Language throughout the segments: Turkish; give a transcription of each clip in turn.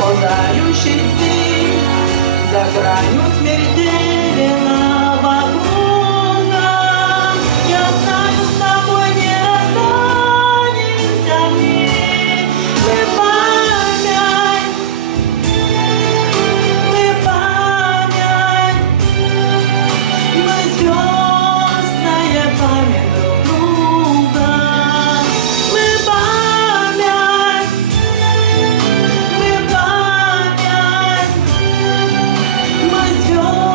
Ползающий ты за гранью смертельного круга. Я знаю, с тобой не останемся мы. Мы память, мы звездная память друг друга. Мы память, мы звездная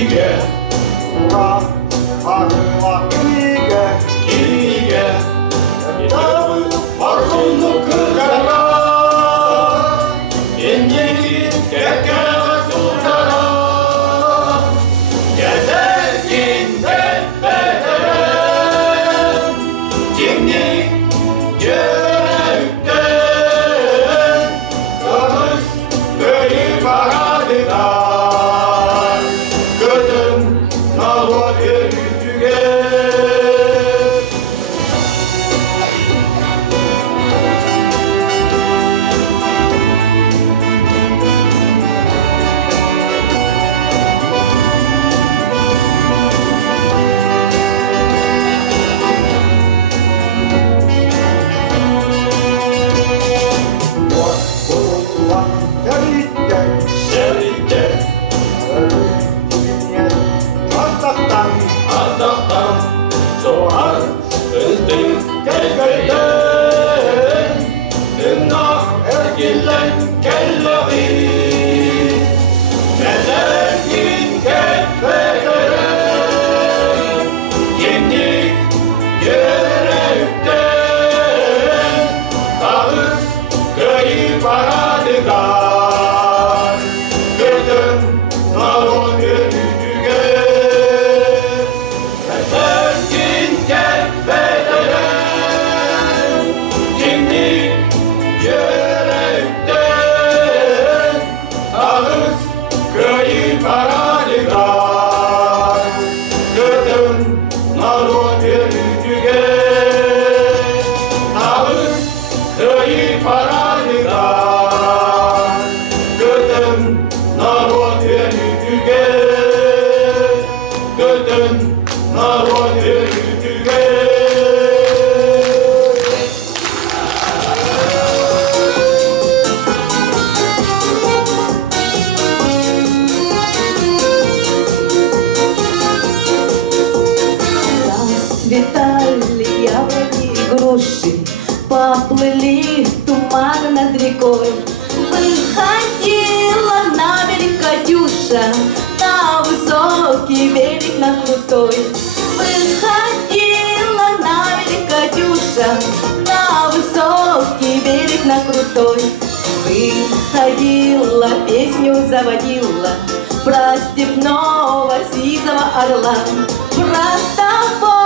길게 우와 하늘와 길게 길게 여러분 바로 놓고 가라 인생이 깨끗한 소리라 예생인 대배들은 직니 주를 때 그의 바라드가 그든 나와 주게 우와 별이때 세릴 때 별이때 아따땅 아따땅 소한 은등 개걸den Dünna ergillen kelleri Nelergin kepelerin Kimlik yürekten Ağız kıyı paradıgar Gıdım nalon yürüdüge Nelergin kepelerin Kimlik yürekten Ağız kıyı paradıgar Gıdım nalon yürüdüge Ağız kıyı paradıgar Gıdım nalon yürüdüge Gıdım nalon yürüdüge Расцветали яблони и груши, поплыли туманы над рекой. Выходила на берег Катюша, на высокий берег, на крутой. Выходила на берег Катюша, на высокий берег, на крутой. Выходила, песню заводила про степного сизого орла, про того,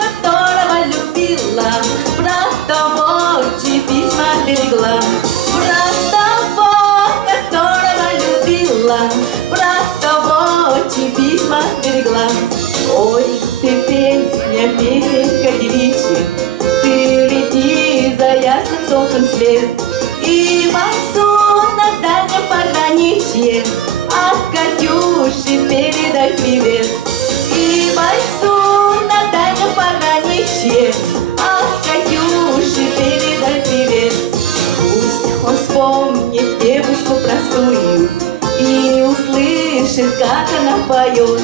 которого любила, про того, чьи письма берегла, про того, которого любила, про того, чьи письма берегла. Ой, ты песня, песенка девичья, ты лети за ясным солнцем свет, и войсу на дальнем пограничье от Катюши передай привет. И войсу на дальнем пограничье от Катюши передай привет. Пусть он вспомнит девушку простую и услышит, как она поет.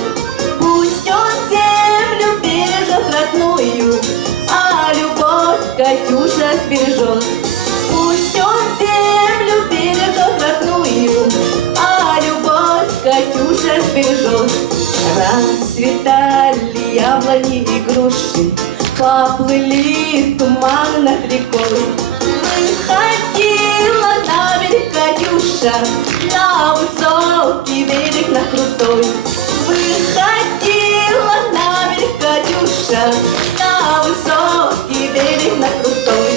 Пусть он землю бережет родную, а любовь Катюша сбережет. Пусть он землю бережет родную, а любовь Катюша сбережет. Расцветали яблони и груши, поплыли туманы над рекой. Выходила на берег Катюша, на высокий берег, на крутой. Выходила на берег Катюша, на высокий берег, на крутой.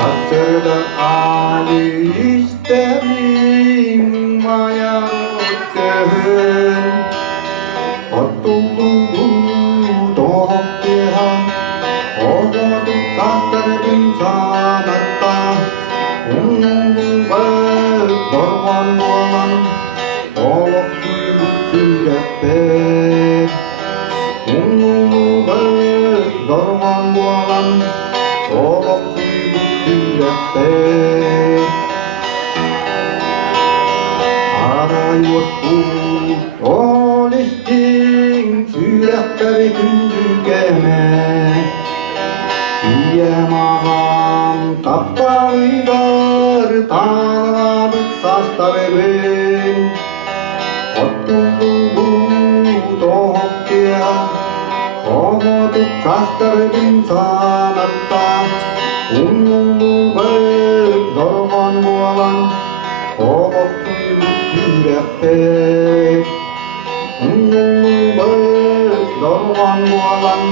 Sacerdote ani isteri maja kehön. Ottuluvun tohtihan, ovatut sastertin saanatta. Unnuvuvet dorvan nuolan, oloksivut sydätteet. Unnuvuvet dorvan nuolan, oloksivut sydätteet. Arajuoskut olistin sydättäri kyntykemään. Iämahan tappavidar talvet sastaveveen. Ottuluvut ohkia, ohotut sastarvin saanatta. Unnuvuvet dorvan vuolan, oloksivut sydätteet. Unnuvuvet dorvan vuolan,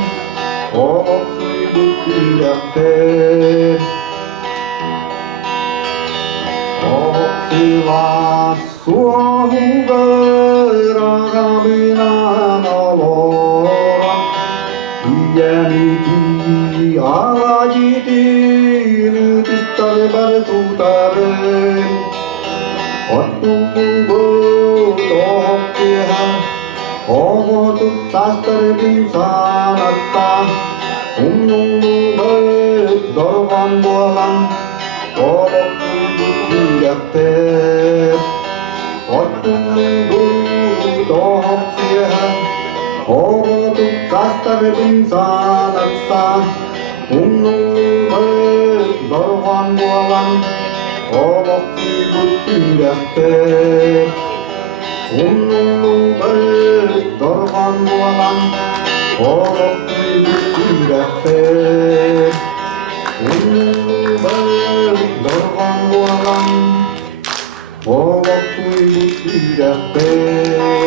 oloksivut sydätteet. Oksilas suohuverakavinan oloa. Iämiti alajiti lytistare tutaren. Ottuluvut ohkihan, ohotut sastarvin saanatta. Unnuvuvet dorvan vuolan, oloksivut sydätteet. Ottuluvut ohkihan, ohotut sastarvin saanatta. Unnuvuvet dorvan vuolan, oloksivut sydätteet. Unnuvuvet dorvan vuolan, oloksivut sydätteet. Unnuvuvet dorvan vuolan, oloksivut sydätteet.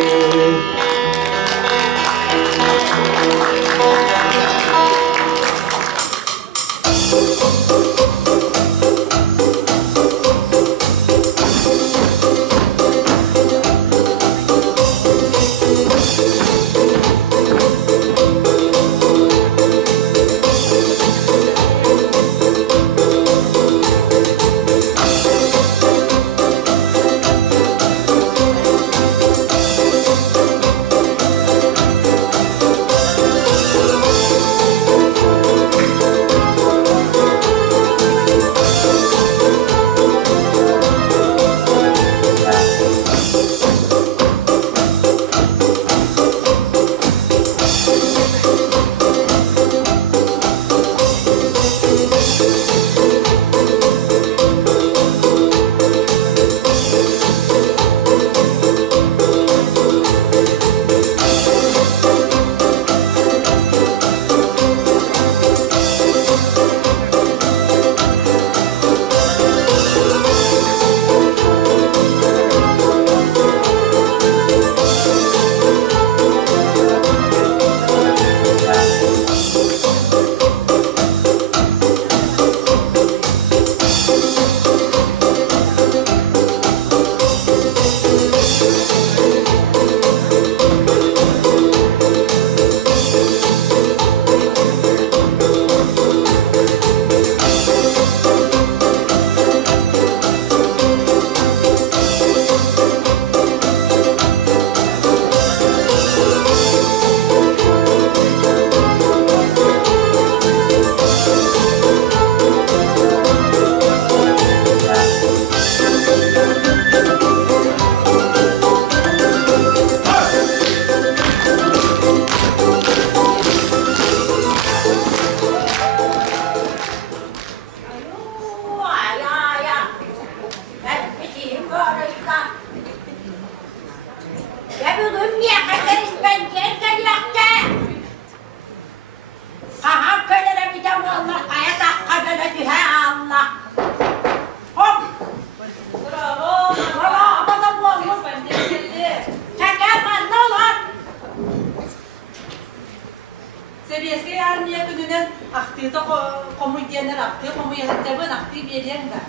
nakti biyen da.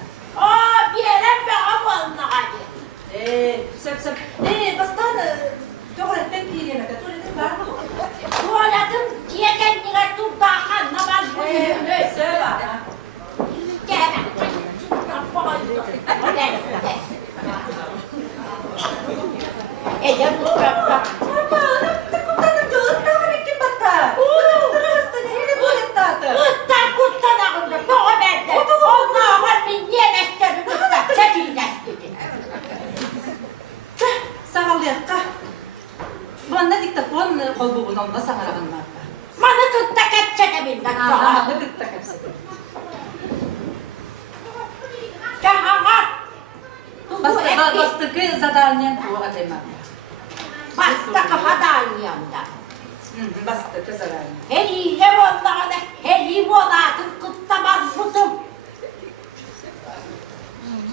Aa, bir yere be amanla hadi. Sep. Basta tuvaletten biyen da. Tuvaletten var mı? Tuvaletim diye kendine dur daha namaz kılıyor. Neyse var. Gel. Ece bu tarafta. Kuttan kuttan ağında. Doğu bende. Ondan var min yemekleri kuttan. Çekilmez dedi. Sağalyakka. Bana diktafon kol buğun olma sağarağın var. Bana kuttan geçsene bilmem. Aha, ne dikta kapsa. Cahahat. Basta ki zadanyan tuwa tema. Basta kafadan yanında. Basta ki zadanyan. Her iyi onlara, her iyi onatın kutlamaz mıdım?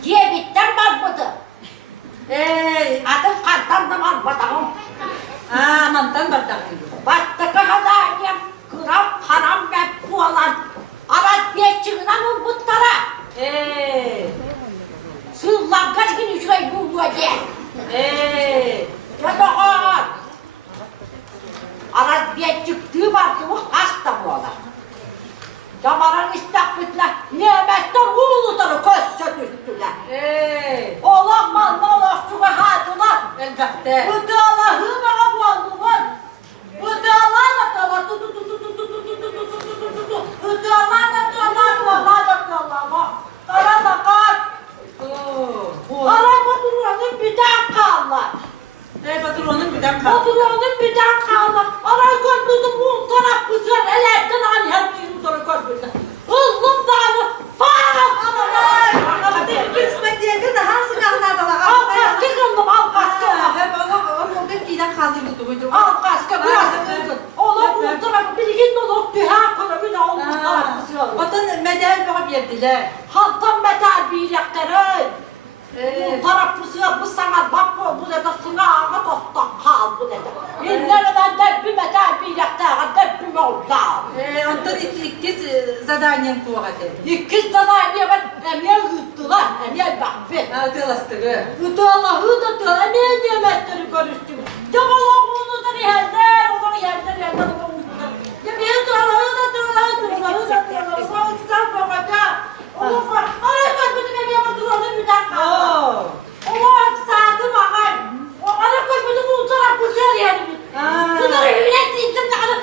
Diye bitten bakmadı. Adım kantan da bakmadım. Mantan bardak. Basta kafadan yan, kıram haram ben bu olan. Arat diye çıkınan umutlara. Sığlar kaç gün üç ay buldu diye. Ya da ağır. Arat diye çıktığı vardı bu hasta bu adam. Camaran istakbitler, nimetten uğulutları köşset üstüne. Oğlan manla olaştığı hatılar. Elbette. Bu dağlar hınağa bu aldılar. Bu dağlar da dağlar. Bu dağlar da dağlar. Kara da kar. Kara Batura'nın bir dakikalar. Patronun bir dakika. Batura'nın bir dakikalar. Ara görmedim bu taraf kızlar. Elerden an her bir taraf görmedim. Hızlım dağını. Ama bir kısmet diye de hansı anladılar. Al kaskı kıldım, al kaskı. Onun bir giden kaldı bu. Al kaskı biraz da kıldın. Oğlum bu tarafı bilgin dolu. Düha konu bir de oğlum bu tarafı kızıyor. Vatan medel bana verdiler. Haltan metal bilekleri. Bu taraf kızıyor, bu sana bak bu ne de sına ağa dostan kal bu ne de. İllerden derbi metal bilekleri, derbi olacağım. Ondan ikiz zadanyan tuwa İkiz tane ben emniyel yuttular, emniyel bak bir. Tığlastığı. Allah'ı da diyor, emniyel nimetleri görüştüm. Camalar bunu da yerler, onu yerler. Ya bir Allah'ı da diyorlar, o güzel babacağım. Oğlum var, araya bak bizim emniyel batıralım bir dakika. Oğlum saatim ağay. Araya bak bizim bu taraf bu ser yani. Bunları yönettiğim de kadar.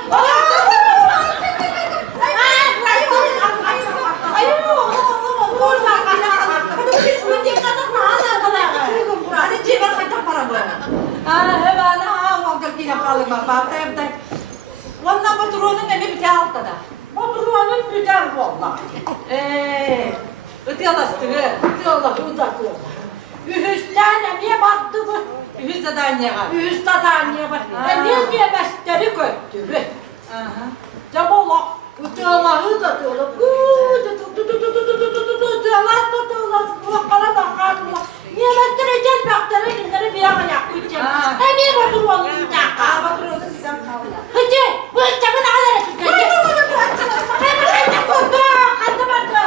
Wannan patronun ne bir altta da. Patronun güzel vallahi. Ötelastığı. Allah'ı da diyor. Ühüsten niye baktı bu? Yüz zadanya. Ühüsten niye baktı? Niye mesleri götürü? Camola. Allah'ı da diyor. Niye mesleri gel baktırı günleri bir yana yakmayacağım. Niye patronun bir dakika? Patronun bir dakika. Hıcı, bu çabuk ağlara çıkacak. Hemen kurdu, kandırmadı.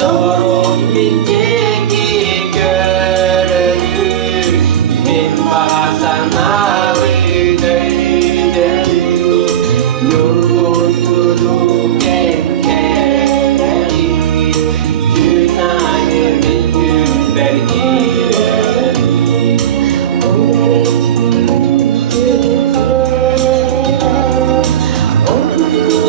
Doğru bittiği görür Bin bahasana büyüdür Yorgun kuru genkeleri Dünyayı bir belgileri Onları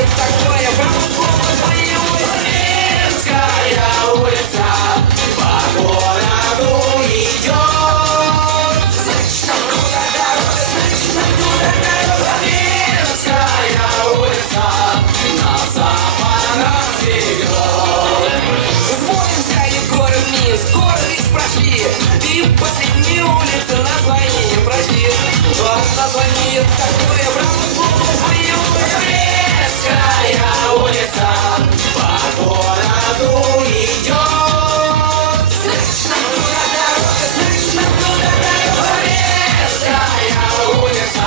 название такое, промысловая Ленинская улица по городу идет. Значит, оттуда дорога, значит, оттуда дорога. Ленинская улица на запад нас ведет. Воинская и город Минск, город весь прошли, и последние улицы название не прочли. Название такое, промысловая Ленинская улица по городу идет. Значит, оттуда дорога, значит, оттуда дорога. Ленинская улица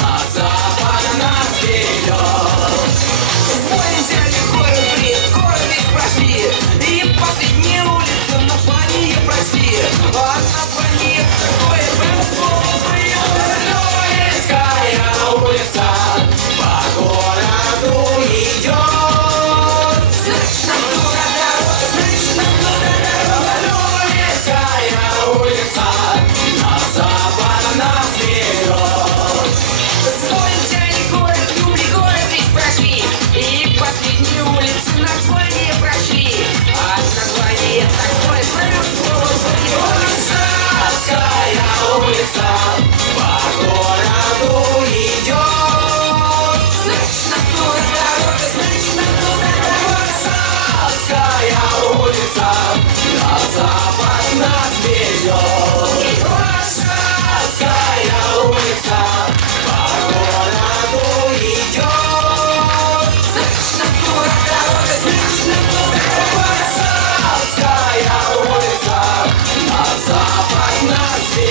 на запад нас ведет. Воин взяли город Брест, город весь прошли, и последние улицы название прочли. От названия такое, промысловая Ленинская улица по городу идет. Значит, оттуда дорога, значит, оттуда дорога. Ленинская улица на запад нас ведет. Воин взяли город, Юбли, город весь прошли, и последние улицы название прочли. От названия такое, промысловая Варшавская улица по городу идет. Значит, оттуда дорога, значит, оттуда дорога. Варшавская улица на запад нас ведет. Варшавская улица по городу идет. Значит, оттуда дорога, значит, оттуда дорога. Варшавская улица на запад нас ведет.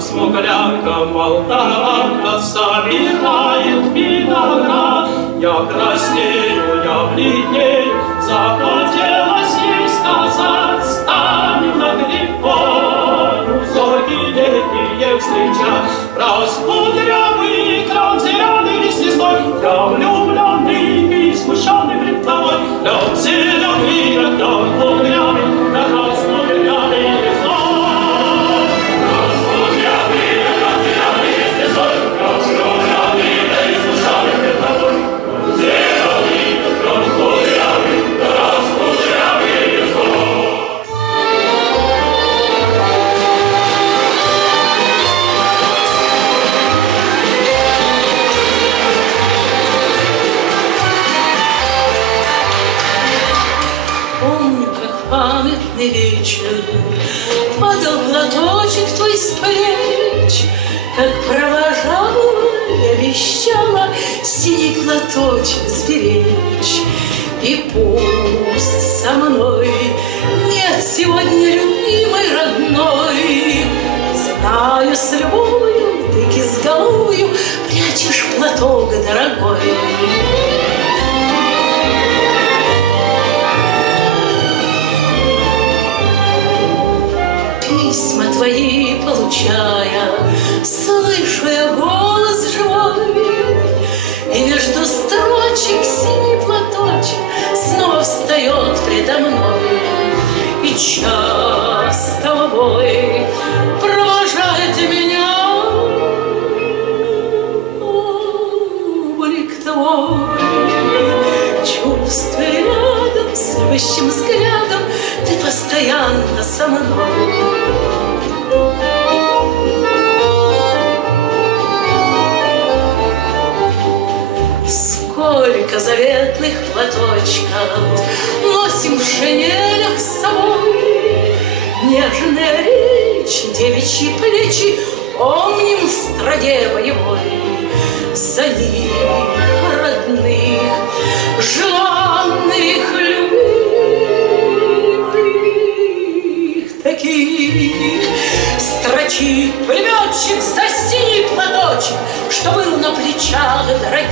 Смуглянка, молдаванка собирает виноград. Я краснею, я бледнею, захотелось ей сказать: стань на грибою, зоркие летние встречать. Распудрявый кран зеленый листвой, я влюбленный и смущенный пред тобой. Лед зеленый, лед кудрявый, да распудрявый листвой. Зеленый, распудрявый, распудрявый листвой. туманный вечер падал платочек твой с плеч, как провожала и обещала синий платочек сберечь. И пусть со мной нет сегодня любимой родной, знаю, с любовью ты кизголовью прячешь платок дорогой. Письма твои получая, слышу я голос живой, и между строчек синий платочек снова встает предо мной. И часто мой провожает меня облик твой, чувствуя рядом с любящим взглядом ты постоянно со мной. Сколько заветных платочков носим в шинелях с собой, нежная речь, девичьи плечи помним в стране боевой. За них родных, желанных, любимых таких строчит пулеметчик за синий платочек, что был на плечах дорогих.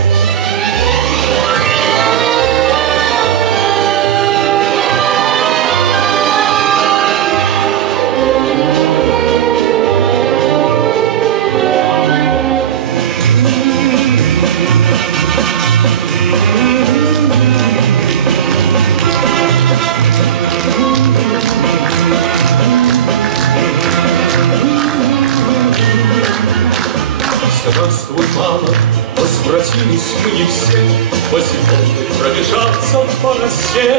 Здравствуй, мама, возвратились мы не все, по секунде пробежаться по росе.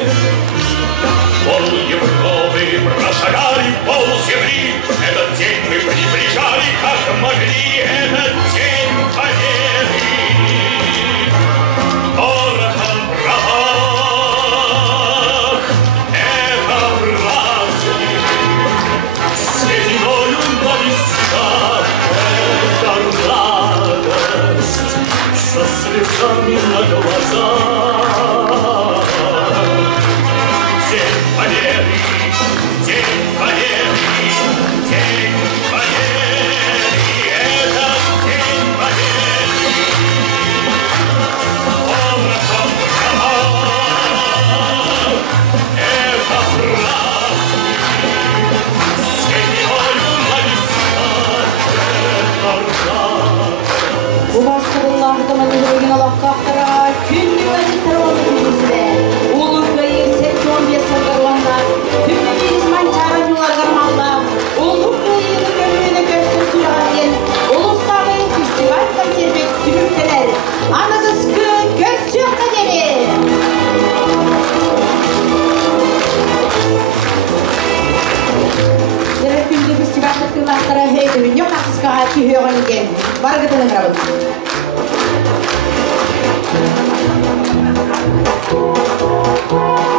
Пол Европы прошагали, пол земли, этот день мы приближали, как могли, этот день победы. Порохом в руках, это праздник, с ледяною на листках, это радость, со слезами на глазах. День победы, день победы, день победы, это день победы. Порохом в руках, это праздник, с ледяною на листках, это радость. Убастырыллахтымын жүрегін алаққақтыра, күнді мәдеттер оны күнізде. Улы көйі сетті 15 сылғырланға, күнді бейіз манчарын юлар ғырмаллап, улы көйі көмені көстір сұраған ел, ұлыстағы фестиваль консервет күніктелер. Анығыз күн көз сөк қадері. Ерек күнді фестивальді тылақтыра хейдімін, yok ақсыға күйеуін екен. Барғытының рауын. Thank you.